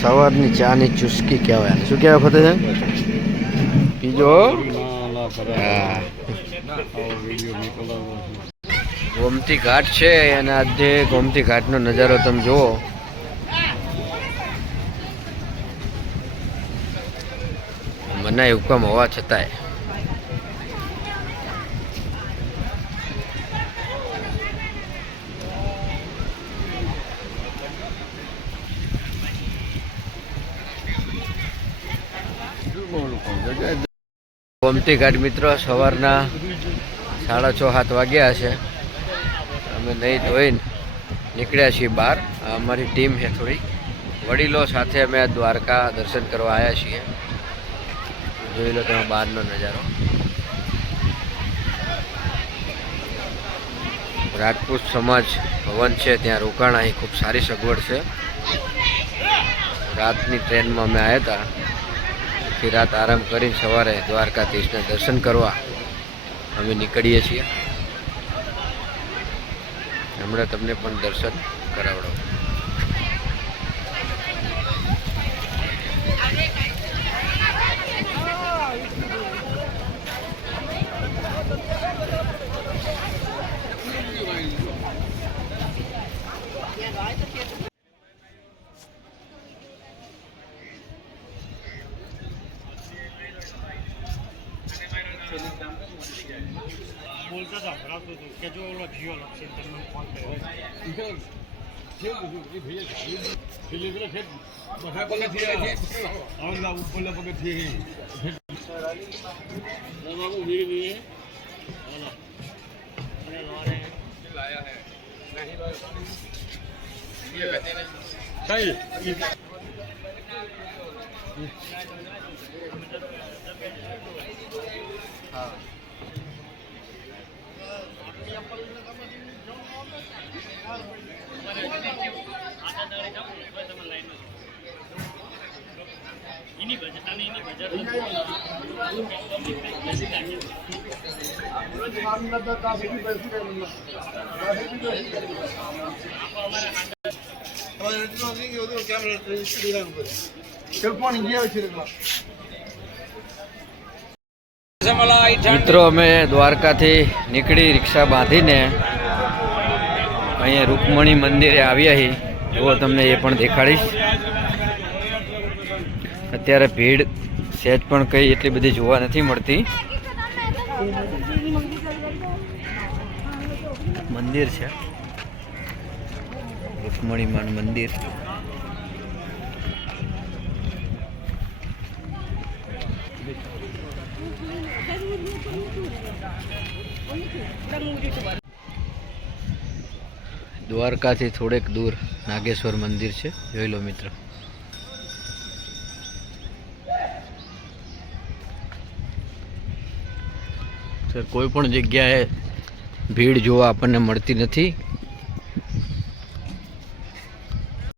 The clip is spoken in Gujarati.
સવારની ચાની ચુસ્કી કહેવાય. શું કહેવાય ફતે પીજો હા ગોમતી ઘાટ છે અને આજે ગોમતી ઘાટનો નજારો તમે જુઓ મનાય હુકમ હોવા છતાંય. ગોમતી ઘાટ મિત્રો, સવારના સાડા છ, સાત વાગ્યા છે. અમે નહીં ધોઈને નીકળ્યા છીએ બહાર. અમારી ટીમ છે થોડી વડીલો સાથે અમે દ્વારકા દર્શન કરવા આવ્યા છીએ. જોઈ લો તમે બહારનો નજારો. રાજપૂત સમાજ ભવન છે, ત્યાં રોકાણ અહીં ખૂબ સારી સગવડ છે. રાતની ટ્રેનમાં અમે આવ્યા હતા. આખી રાત આરામ કરીને સવારે દ્વારકાધીશના દર્શન કરવા અમે નીકળીએ છીએ. હમણાં તમને પણ દર્શન કરાવડો બોલતા હતા ભરાવતો હતો કે જો ઓલો જીઓ લક્ષે તમને ફોન કર્યો મિત્રો, અમે દ્વારકાથી નીકળી રિક્ષા બાંધીને અહીંયા રૂકમણી મંદિરે આવ્યા છીએ. એવો તમને એ પણ દેખાડીશ. અત્યારે ભીડ સહેજ પણ કઈ એટલી બધી જોવા નથી મળતી. મંદિર છે. રૂકમણી મંદિર. દ્વારકાથી થોડેક દૂર નાગેશ્વર મંદિર છે. જોઈ લો મિત્રો. કોઈ પણ જગ્યાએ ભીડ જોવા આપણને મળતી નથી.